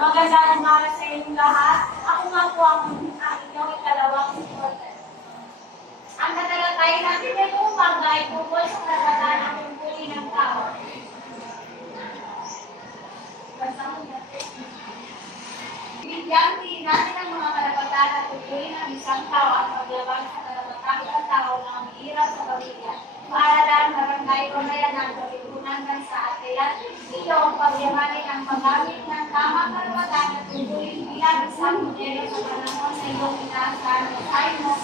Magandang umaga sa inyong lahat. Ako nga po ang inyong ikalawang supporter. Ang tatalakayin natin ngayong umaga ay tungkol sa karapatan ng tungkulin ng tao. Bigyan din natin ang mga karapatan at tungkulin ng isang tao at paglabag sa karapatan ng tao na umiirap sa pamilya. Paaralan, barangay, pamayanan, pagkukunan bansa at kaya ito ang pagyamanin ang paggamit ng tamang karapatan at tungkulin bilang isang modelo sa panahon sa iyong inaasahan ng tayo mo.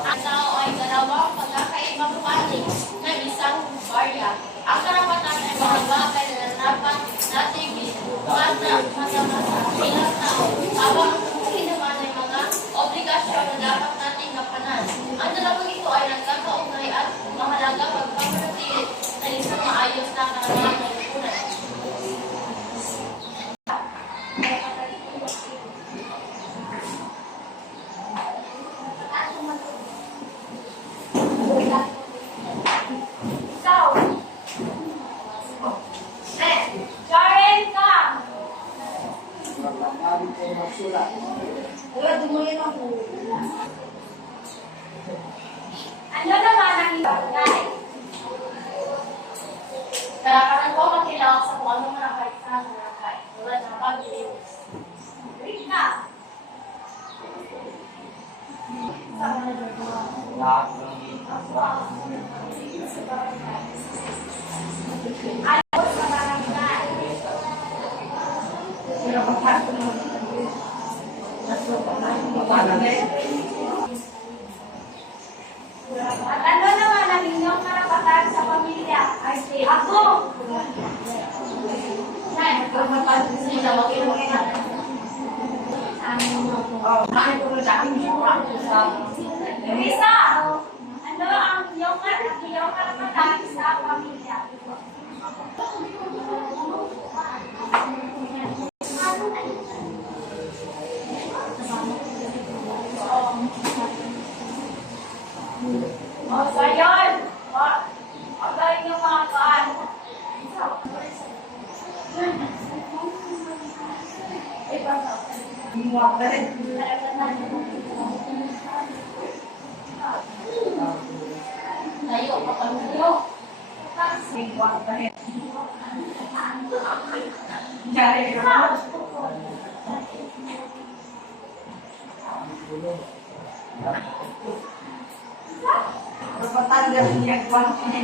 Ang tao ay dalawang pagkakaibang parte ng isang barya. Ang karapatan ay mga bagay na dapat natin bata masa-masa bilang tao. Habang ang tungkulin naman ay mga obligasyon na dapat nating gampanan. Ang dalawang ito ay nagkakaugnay at mahalaga pagpapanatili na isang maayos na karapatan ng lipunan. Ano naman ang ibagay? Karapatan ko makilaw sa kung anong mga kaisahan ng barangay. Tulad ng pag-iwas. Read na! Ano sa barangay? At ano naman ang inyong karapatan sa pamilya? Ay, si ako! Luisa! Ano ang inyong karapatan sa pamilya? O, so yun. Ang galing yung mga kaan. Tayo, kapag-tayo. Jari ka. Berpatangga minyak wangi.